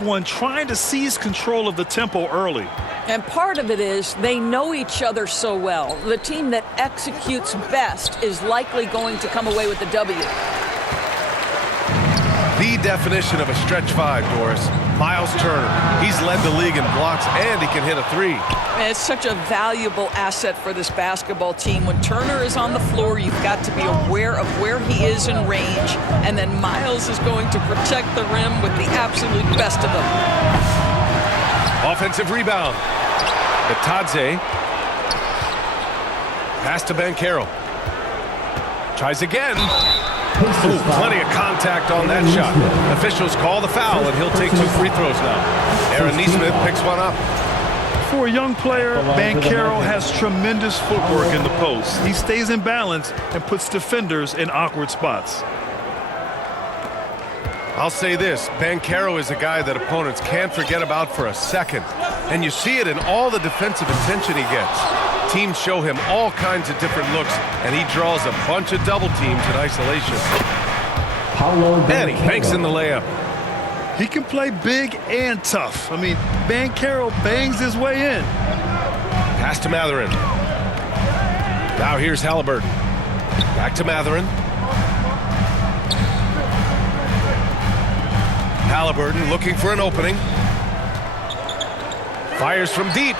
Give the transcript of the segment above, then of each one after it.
One trying to seize control of the tempo early. And part of it is they know each other so well. The team that executes best is likely going to come away with the W. The definition of a stretch five, Doris. Miles Turner. He's led the league in blocks, and he can hit a three. And it's such a valuable asset for this basketball team. When Turner is on the floor, you've got to be aware of where he is in range, and then Miles is going to protect the rim with the absolute best of them. Offensive rebound. Batadze. Pass to Banchero. Tries again. Ooh, plenty of contact on that shot. Officials call the foul, and he'll take 2 free throws now. Aaron Nesmith picks one up. For a young player, Banchero has tremendous footwork in the post. He stays in balance and puts defenders in awkward spots. I'll say this, Banchero is a guy that opponents can't forget about for a second. And you see it in all the defensive attention he gets. Teams show him all kinds of different looks, and he draws a bunch of double teams in isolation. And he banks in the layup. He can play big and tough. I mean, Banchero bangs his way in. Pass to Mathurin. Now here's Halliburton. Back to Mathurin. Halliburton looking for an opening. Fires from deep.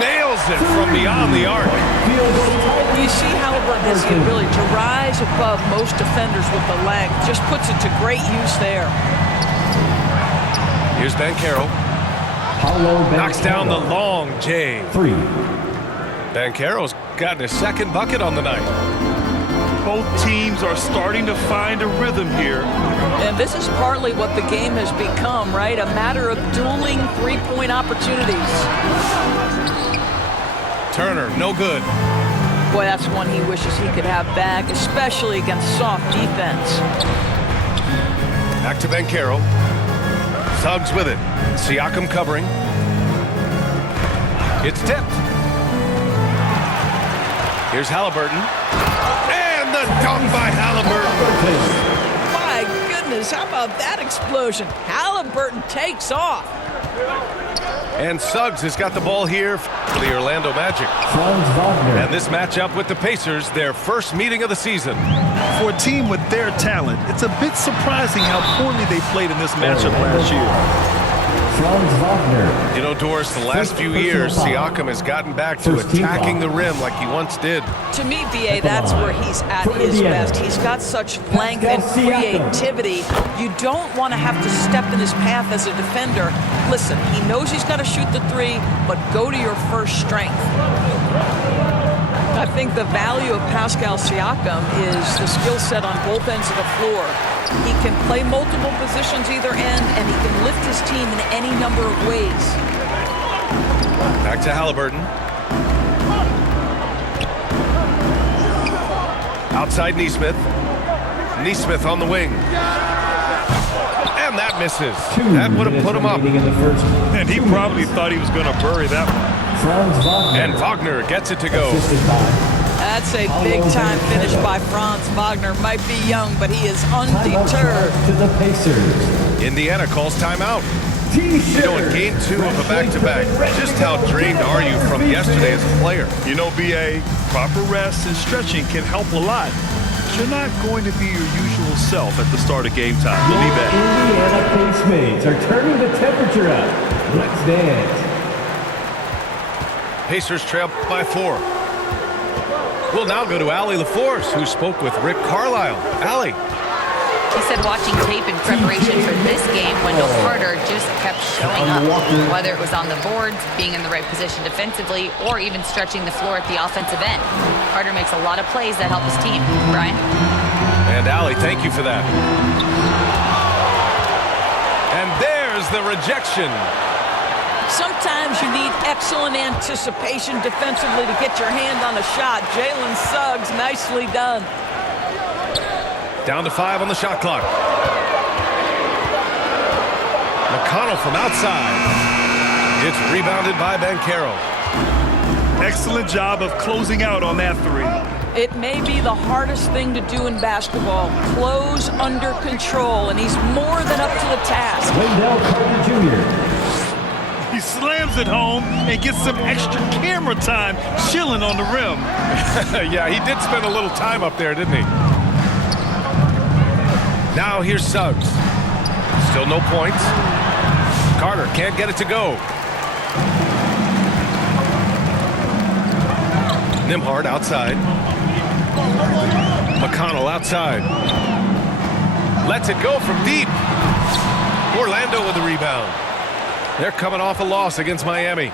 Nails it from beyond the arc. You see Halliburton has the ability to rise above most defenders with the length. Just puts it to great use there. Here's Banchero. Knocks down the long J. Banchero's gotten his second bucket on the night. Both teams are starting to find a rhythm here. And this is partly what the game has become, right? A matter of dueling three-point opportunities. Turner, no good. Boy, that's one he wishes he could have back, especially against soft defense. Back to Banchero. Suggs with it. Siakam covering. It's tipped. Here's Halliburton. And the dunk by Halliburton. My goodness, how about that explosion? Halliburton takes off. And Suggs has got the ball here for the Orlando Magic. And this matchup with the Pacers, their first meeting of the season. For a team with their talent, it's a bit surprising how poorly they played in this matchup last year. You know, Doris, the last few years, Siakam has gotten back to attacking the rim like he once did. To me, B.A., that's where he's at his best. He's got such length and creativity. You don't want to have to step in his path as a defender. Listen, he knows he's got to shoot the three, but go to your first strength. I think the value of Pascal Siakam is the skill set on both ends of the floor. He can play multiple positions either end, and he can lift his team in any number of ways. Back to Halliburton. Outside Nesmith. Nesmith on the wing. And that misses. That would have put him up. And he probably thought he was going to bury that one. And Wagner gets it to go. That's a big-time finish by Franz Wagner. Might be young, but he is undeterred. To the Pacers. Indiana calls timeout. You know, in game 2 of a back-to-back, just how drained are you from yesterday as a player? You know, B.A., proper rest and stretching can help a lot. But you're not going to be your usual self at the start of game time. Believe that. Indiana Pace mates are turning the temperature up. Let's dance. Pacers trail by 4. We'll now go to Allie LaForce, who spoke with Rick Carlisle. Allie. He said watching tape in preparation for this game, Wendell Carter just kept showing up. Whether it was on the boards, being in the right position defensively, or even stretching the floor at the offensive end. Carter makes a lot of plays that help his team. Brian? And Allie, thank you for that. And there's the rejection. Sometimes you need excellent anticipation defensively to get your hand on a shot. Jalen Suggs, nicely done. Down to 5 on the shot clock. McConnell from outside. It's rebounded by Banchero. Excellent job of closing out on that three. It may be the hardest thing to do in basketball. Close under control, and he's more than up to the task. Wendell Carter Jr. He slams it home and gets some extra camera time chilling on the rim. Yeah, he did spend a little time up there, didn't he? Now here's Suggs. Still no points. Carter can't get it to go. Nembhard outside. McConnell outside. Lets it go from deep. Orlando with the rebound. They're coming off a loss against Miami.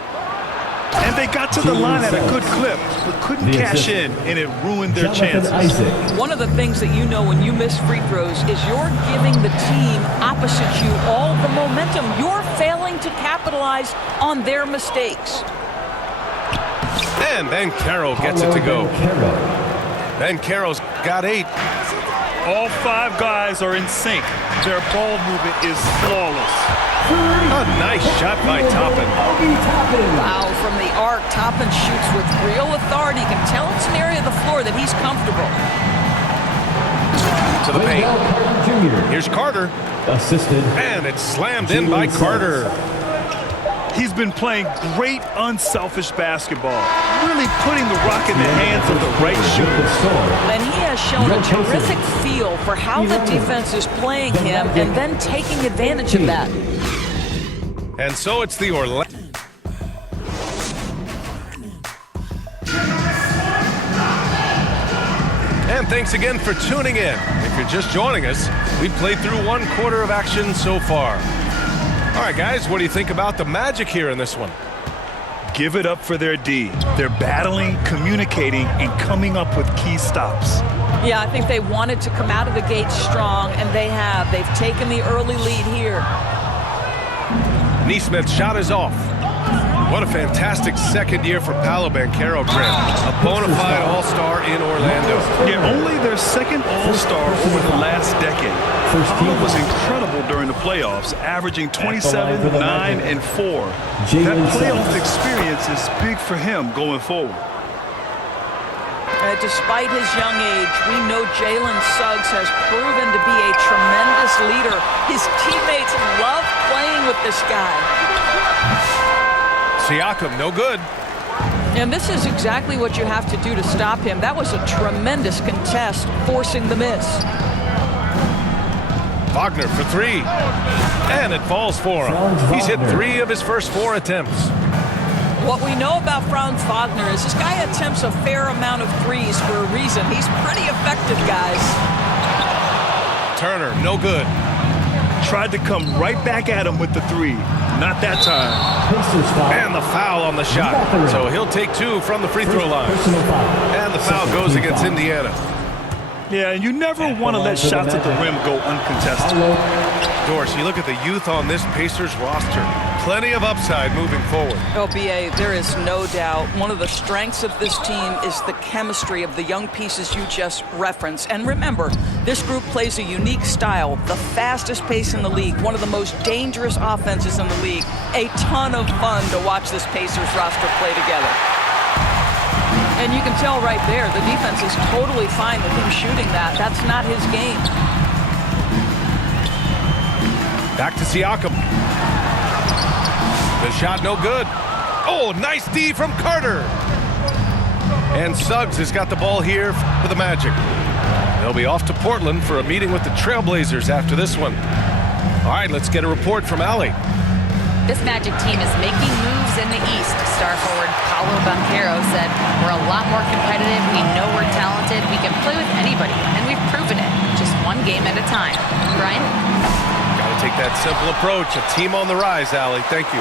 And they got to the line at a good clip, but couldn't cash in, and it ruined their chances. Isaac. One of the things that you know when you miss free throws is you're giving the team opposite you all the momentum. You're failing to capitalize on their mistakes. And Banchero gets it to go. Banchero. Banchero's got 8. All 5 guys are in sync. Their ball movement is flawless. A nice shot by Toppin. Obi Toppin. Wow, from the arc, Toppin shoots with real authority. You can tell it's an area of the floor that he's comfortable. To the paint. Wendell Carter Jr. Here's Carter. Assisted. And it's slammed in by Carter. He's been playing great unselfish basketball, really putting the rock in the hands of the right shooter. And he has shown a terrific feel for how the defense is playing him and then taking advantage of that. And so it's the Orlando. And thanks again for tuning in. If you're just joining us, we've played through 1 quarter of action so far. All right, guys, what do you think about the Magic here in this one? Give it up for their D. They're battling, communicating, and coming up with key stops. Yeah, I think they wanted to come out of the gate strong, and they have. They've taken the early lead here. Neesmith's shot is off. What a fantastic second year for Paolo Banchero, Grant. A bona fide all-star in Orlando. Yeah, only their second all-star over the last decade. Paolo was incredible during the playoffs, averaging 27, 9, and 4. That playoff experience is big for him going forward. Despite his young age, we know Jalen Suggs has proven to be a tremendous leader. His teammates love playing with this guy. Siakam, no good. And this is exactly what you have to do to stop him. That was a tremendous contest, forcing the miss. Wagner for 3. And it falls for him. He's hit 3 of his first 4 attempts. What we know about Franz Wagner is this guy attempts a fair amount of threes for a reason. He's pretty effective, guys. Turner, no good. Tried to come right back at him with the 3. Not that time. And the foul on the shot. So he'll take 2 from the free throw line. And the foul goes against Indiana. Yeah, and you never want to let shots at the rim go uncontested. Doris, you look at the youth on this Pacers roster. Plenty of upside moving forward. Oh, B.A., there is no doubt. One of the strengths of this team is the chemistry of the young pieces you just referenced. And remember, this group plays a unique style, the fastest pace in the league, one of the most dangerous offenses in the league. A ton of fun to watch this Pacers roster play together. And you can tell right there, the defense is totally fine with him shooting that. That's not his game. Back to Siakam. The shot no good. Oh, nice D from Carter. And Suggs has got the ball here for the Magic. They'll be off to Portland for a meeting with the Trailblazers after this one. All right, let's get a report from Allie. This Magic team is making moves in the East. Star forward Paolo Banchero said, "We're a lot more competitive. We know we're talented. We can play with anybody, and we've proven it. Just one game at a time." Brian? Got to take that simple approach. A team on the rise, Allie. Thank you.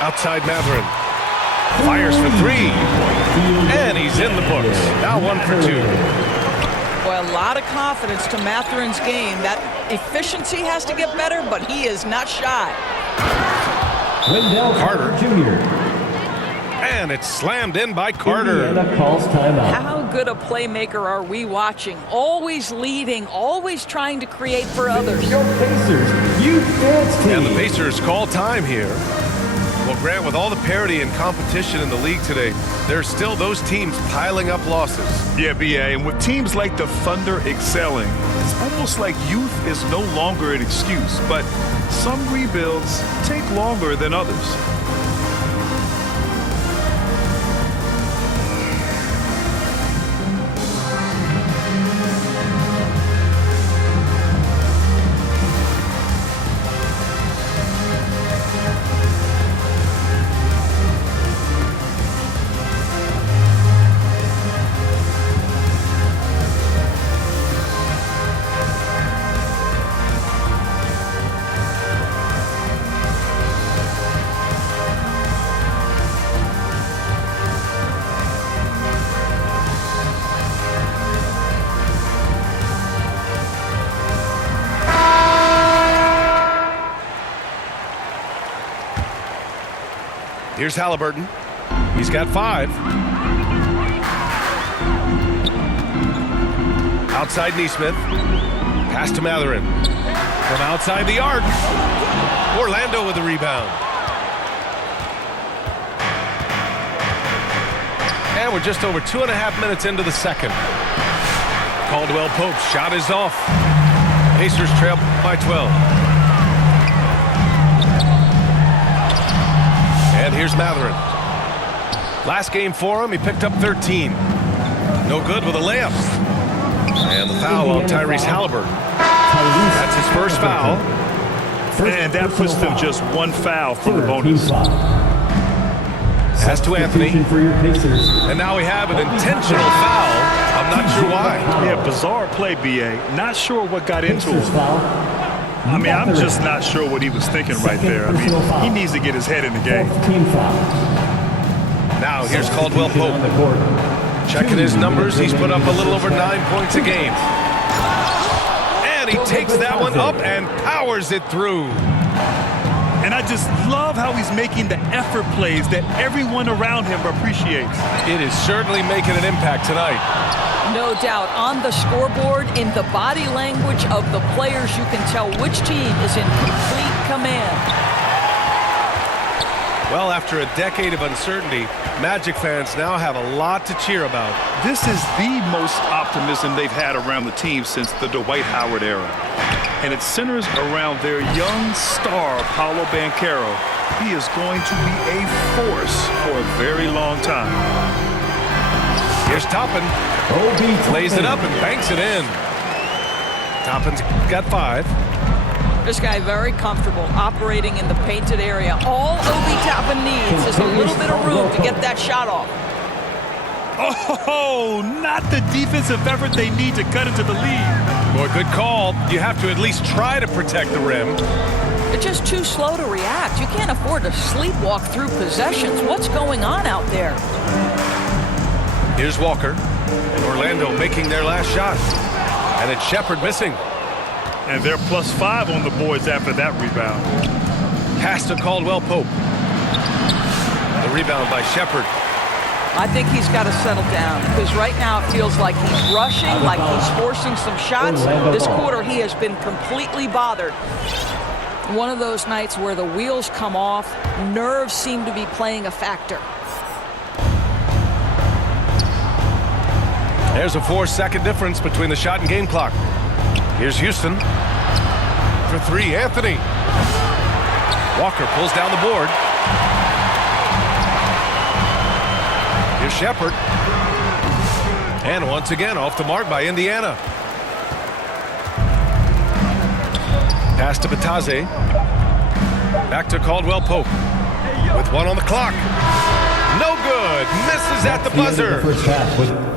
Outside Mathurin. Fires for 3. And he's in the books. Now 1 for 2. Boy, a lot of confidence to Mathurin's game. That efficiency has to get better, but he is not shy. Wendell Carter Jr. And it's slammed in by Carter. Indiana calls timeout. How good a playmaker are we watching? Always leading, always trying to create for others. Your Pacers youth dance team. And the Pacers call time here. Well, Grant, with all the parity and competition in the league today, there's still those teams piling up losses. Yeah, BA, and with teams like the Thunder excelling, it's almost like youth is no longer an excuse, but some rebuilds take longer than others. Here's Halliburton. He's got 5. Outside Nesmith. Pass to Mathurin. From outside the arc. Orlando with the rebound. And we're just over 2.5 minutes into the second. Caldwell Pope's shot is off. Pacers trail by 12. And here's Mathurin. Last game for him, he picked up 13. No good with a layup. And the foul on Tyrese Halliburton. That's his first foul. And that puts them just 1 foul from the bonus. Pass to Anthony. And now we have an intentional foul. I'm not sure why. Yeah, bizarre play, BA. Not sure what got into him. I mean, I'm just not sure what he was thinking right there. I mean, he needs to get his head in the game. Now here's Caldwell Pope. Checking his numbers, he's put up a little over 9 points a game. And he takes that one up and powers it through. And I just love how he's making the effort plays that everyone around him appreciates. It is certainly making an impact tonight. No doubt. On the scoreboard, in the body language of the players, you can tell which team is in complete command. Well, after a decade of uncertainty, Magic fans now have a lot to cheer about. This is the most optimism they've had around the team since the Dwight Howard era. And it centers around their young star, Paolo Banchero. He is going to be a force for a very long time. Here's Toppin. Plays it up and banks it in. Toppin's got 5. This guy very comfortable operating in the painted area. All Obi Toppin needs is a little bit of room to get that shot off. Oh, not the defensive effort they need to cut into the lead. Boy, good call. You have to at least try to protect the rim. They're just too slow to react. You can't afford to sleepwalk through possessions. What's going on out there? Here's Walker. And Orlando making their last shot. And it's Shepherd missing. And they're +5 on the boards after that rebound. Pass to Caldwell Pope. The rebound by Shepherd. I think he's got to settle down because right now it feels like he's rushing, like he's forcing some shots. This quarter he has been completely bothered. One of those nights where the wheels come off, nerves seem to be playing a factor. There's a 4-second difference between the shot and game clock. Here's Houston. For 3, Anthony. Walker pulls down the board. Here's Shepherd. And once again off the mark by Indiana. Pass to Batase. Back to Caldwell Pope. With 1 on the clock. No good. Misses at the buzzer.